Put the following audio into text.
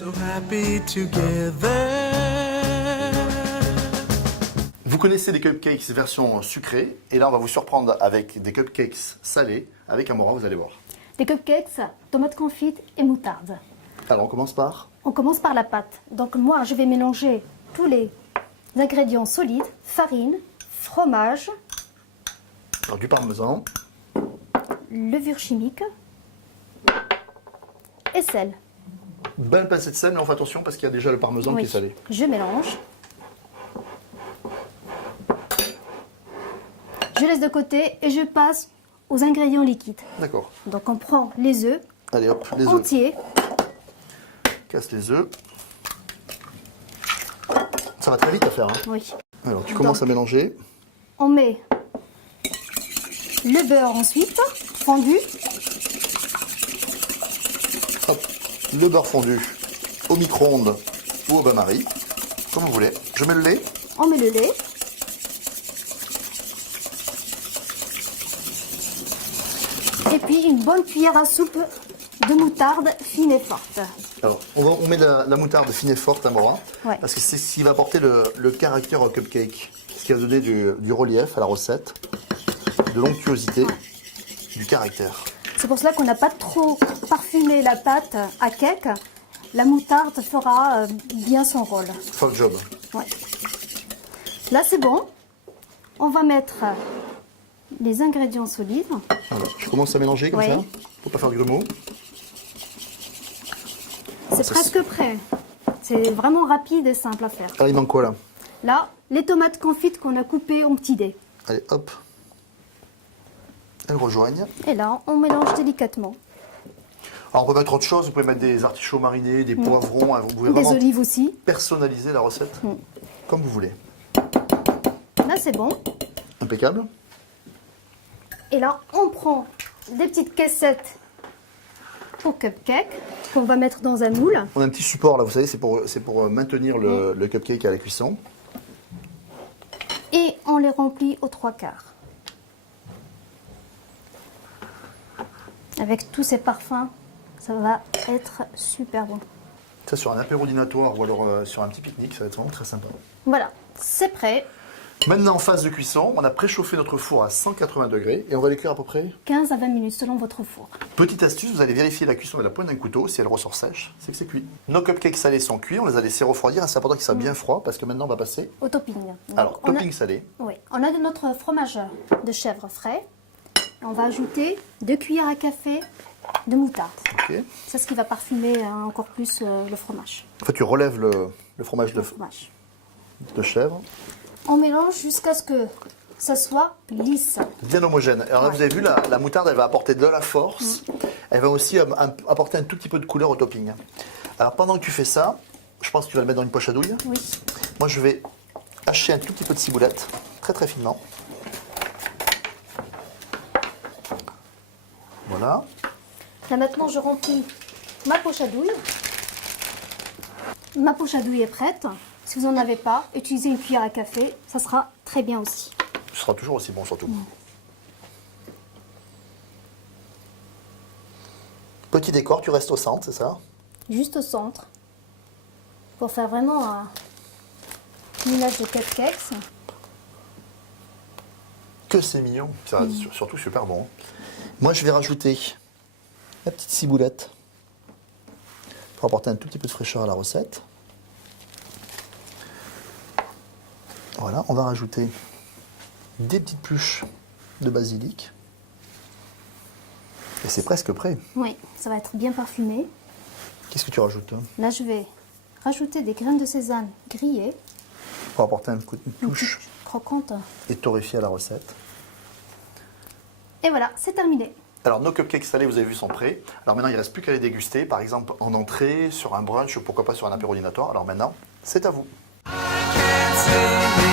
So happy together. Vous connaissez les cupcakes version sucrée, et là on va vous surprendre avec des cupcakes salés, avec Amora, vous allez voir. Des cupcakes, tomates confites et moutarde. Alors on commence par On commence par la pâte. Donc moi, je vais mélanger tous les ingrédients solides, farine, fromage, alors, du parmesan, levure chimique et sel. belle pincée de sel, mais on fait attention parce qu'il y a déjà le parmesan qui est salé. Je mélange. Je laisse de côté et je passe aux ingrédients liquides. D'accord. Donc on prend les œufs Allez hop, les œufs. entiers. Casse les œufs. Ça va très vite à faire. Hein. Oui. Alors tu commences à mélanger. On met le beurre ensuite, fondu. Hop, le beurre fondu au micro-ondes ou au bain-marie, comme vous voulez. Je mets le lait. On met le lait. Et puis une bonne cuillère à soupe de moutarde fine et forte. Alors, on met la moutarde fine et forte à Amora, Ouais. parce que c'est ce qui va apporter le caractère au cupcake, ce qui va donner du relief à la recette, de l'onctuosité, du caractère. C'est pour cela qu'on n'a pas trop parfumé la pâte à cake. La moutarde fera bien son rôle. Fuck job. Ouais. Là c'est bon. On va mettre les ingrédients solides. Voilà. Je commence à mélanger comme Oui. ça, faut pas faire de grumeaux. C'est ça, presque prêt. C'est vraiment rapide et simple à faire. Alors il manque quoi là? Là, les tomates confites qu'on a coupées en petits dés. Allez hop, elles rejoignent. Et là, on mélange délicatement. Alors on peut mettre autre chose, vous pouvez mettre des artichauts marinés, des poivrons, hein, vous pouvez Des vraiment olives aussi. personnaliser la recette comme vous voulez. Là, c'est bon. Impeccable. Et là, on prend des petites caissettes pour cupcake qu'on va mettre dans un moule. On a un petit support là, vous savez, c'est pour maintenir le cupcake à la cuisson. Et on les remplit aux 3/4. Avec tous ces parfums, ça va être super bon. Ça sur un apéro dînatoire ou alors sur un petit pique-nique, ça va être vraiment très sympa. Voilà, c'est prêt. Maintenant en phase de cuisson, on a préchauffé notre four à 180 degrés et on va les cuire à peu près. 15 à 20 minutes selon votre four. Petite astuce, vous allez vérifier la cuisson de la pointe d'un couteau, si elle ressort sèche, c'est que c'est cuit. Nos cupcakes salés sont cuits, on les a laissés refroidir, c'est important qu'ils soient bien froids parce que maintenant on va passer. Au topping. Donc, Alors, on a- topping salé. Oui, on a notre fromage de chèvre frais. On va ajouter 2 cuillères à café de moutarde. Ok. C'est ce qui va parfumer encore plus le fromage. En fait, tu relèves le fromage Fromage. de chèvre. On mélange jusqu'à ce que ça soit lisse. Bien homogène. Alors là, Ouais. vous avez vu, la moutarde, elle va apporter de la force. Elle va aussi apporter un tout petit peu de couleur au topping. Alors pendant que tu fais ça, je pense que tu vas le mettre dans une poche à douille. Oui. Moi, je vais hacher un tout petit peu de ciboulette, très très finement. Voilà. Là maintenant, je remplis ma poche à douille. Ma poche à douille est prête. Si vous n'en avez pas, utilisez une cuillère à café. Ça sera très bien aussi. Ce sera toujours aussi bon, surtout. Petit décor, tu restes au centre, c'est ça? Juste au centre. Pour faire vraiment un image de cupcakes. Que c'est mignon. Ça reste surtout super bon. Moi, je vais rajouter la petite ciboulette pour apporter un tout petit peu de fraîcheur à la recette. Voilà, on va rajouter des petites pluches de basilic. Et c'est presque prêt. Oui, ça va être bien parfumé. Qu'est-ce que tu rajoutes hein, Là, je vais rajouter des graines de sésame grillées, pour apporter une touche croquantes. et torréfier à la recette? Et voilà, c'est terminé. Alors, nos cupcakes salés, vous avez vu, sont prêts. Alors maintenant, il ne reste plus qu'à les déguster, par exemple en entrée, sur un brunch ou pourquoi pas sur un apéro dînatoire. Alors maintenant, c'est à vous. Can't say